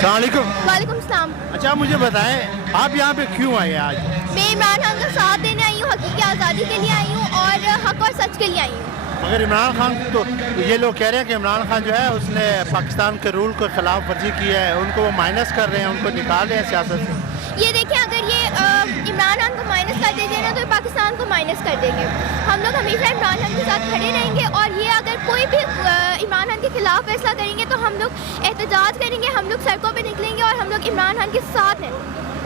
अस्सलामुअलैकुम। वालेकुम सलाम। अच्छा मुझे बताएं आप यहाँ पे क्यों आए आज? मैं इमरान खान का साथ देने आई हूँ, हकीकी आज़ादी के लिए आई हूँ और हक और सच के लिए आई हूँ। मगर इमरान खान तो ये लोग कह रहे हैं कि इमरान खान जो है उसने पाकिस्तान के रूल को खिलाफ वर्जी की है, उनको वो माइनस कर रहे हैं, उनको निकाल रहे हैं सियासत से। ये देखें, अगर ये इमरान खान को माइनस कर देंगे ना तो ये पाकिस्तान को माइनस कर देंगे। हम लोग हमेशा इमरान खान के साथ खड़े रहेंगे और ये अगर कोई भी इमरान खान के खिलाफ फैसला करेंगे तो हम लोग एहतजाज करेंगे, हम लोग सड़कों पे निकलेंगे और हम लोग इमरान खान के साथ हैं।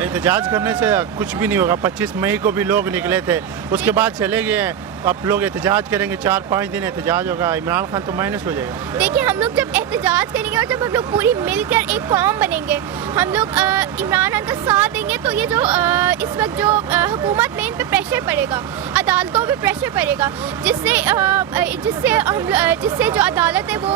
एहतजाज करने से कुछ भी नहीं होगा। 25 मई को भी लोग निकले थे, उसके बाद चले गए हैं। अब लोग एहतजाज करेंगे, 4-5 दिन एहतजाज होगा, इमरान खान तो माइनस हो जाएगा। देखिए, हम लोग जब एहतजाज करेंगे और जब हम लोग पूरी मिलकर एक कौम बनेंगे, हम लोग इमरान खान का साथ देंगे तो ये जो इस वक्त जो हुकूमत में इन पे प्रेशर पड़ेगा, अदालतों पे प्रेशर पड़ेगा, जिससे जो अदालत है वो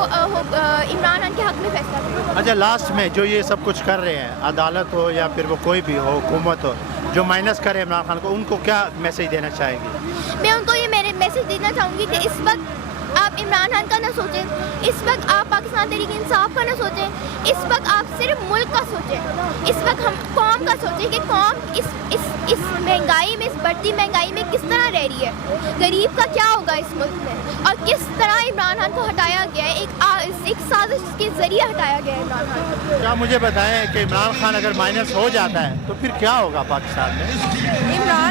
इमरान खान के हक़ में फैसला करेगी। अच्छा, लास्ट में जो ये सब कुछ कर रहे हैं, अदालत हो या फिर वो कोई भी हो, हुकूमत हो, जो माइनस करे इमरान खान को, उनको क्या मैसेज देना चाहेंगे? मैं उनको ये मेरे मैसेज देना चाहूँगी कि इस वक्त आप इमरान खान का ना सोचें, इस वक्त आप पाकिस्तान तहरीक इंसाफ का ना सोचें, इस वक्त आप सिर्फ मुल्क का सोचें, इस वक्त हम कौम का सोचें कि कौम इस महंगाई में, इस बढ़ती महंगाई में किस तरह रह रही है, गरीब का क्या होगा इस मुल्क में, और किस तरह इमरान खान को हटाया गया है, एक साजिश के ज़रिए हटाया गया है इमरान खान को। क्या मुझे बताएं कि इमरान खान अगर माइनस हो जाता है तो फिर क्या होगा पाकिस्तान में?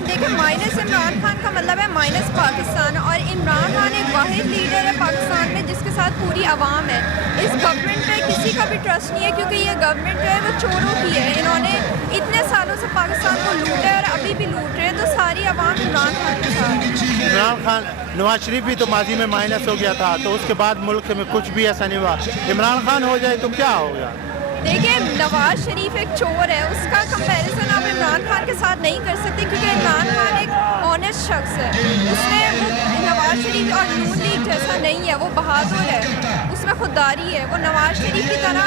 देखिए, माइनस इमरान खान का मतलब है माइनस पाकिस्तान, और इमरान खान एक वाहिद लीडर है पाकिस्तान में जिसके साथ पूरी आवाम है। इस गवर्नमेंट पे किसी का भी ट्रस्ट नहीं है, क्योंकि ये गवर्नमेंट जो है वो चोरों की है। इन्होंने इतने सालों से पाकिस्तान को लूटा है और अभी भी लूट रहे हैं, तो सारी आवाम इमरान खान के साथ है। इमरान खान, नवाज शरीफ भी तो माजी में माइनस हो गया था, तो उसके बाद मुल्क में कुछ भी ऐसा नहीं हुआ। इमरान खान हो जाए तो क्या होगा? देखिए, नवाज शरीफ एक चोर है, उसका कंपैरिजन आप इमरान खान के साथ नहीं कर सकते, क्योंकि इमरान खान एक ऑनेस्ट शख्स है। उसमें वो नवाज शरीफ और नून लीग जैसा नहीं है, वो बहादुर है, उसमें खुददारी है। वो नवाज शरीफ की तरह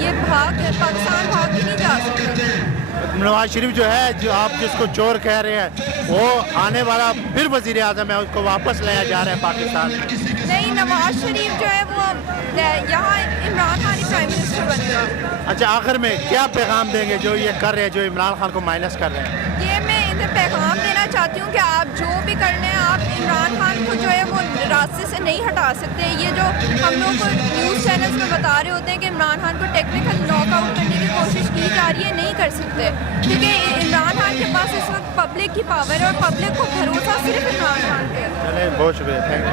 ये पाकिस्तान भाग के नहीं जा सकता। नवाज शरीफ जो है, जो आप जिसको चोर कह रहे हैं, वो आने वाला फिर वजीर आज़म है, उसको वापस लाया जा रहा है पाकिस्तान में। नहीं, नवाज शरीफ जो है वो यहाँ इमरान खान ही प्राइम मिनिस्टर बन गया। अच्छा, आखिर में क्या पैगाम देंगे जो ये कर रहे हैं, जो इमरान खान को माइनस कर रहे हैं? ये मैं इन्हें पैगाम देना चाहती हूँ कि आप जो भी करने हैं, आप इमरान खान को जो है वो रास्ते से नहीं हटा सकते। ये जो हम लोग को न्यूज़ चैनल्स में बता रहे होते हैं कि इमरान खान को टेक्निकल नॉकआउट करने की कोशिश की जा रही है, नहीं कर सकते, क्योंकि इमरान खान के पास इस वक्त पब्लिक की पावर है और पब्लिक को भरोसा सिर्फ इमरान खान पे है। चले, बहुत शुक्रिया, थैंक यू।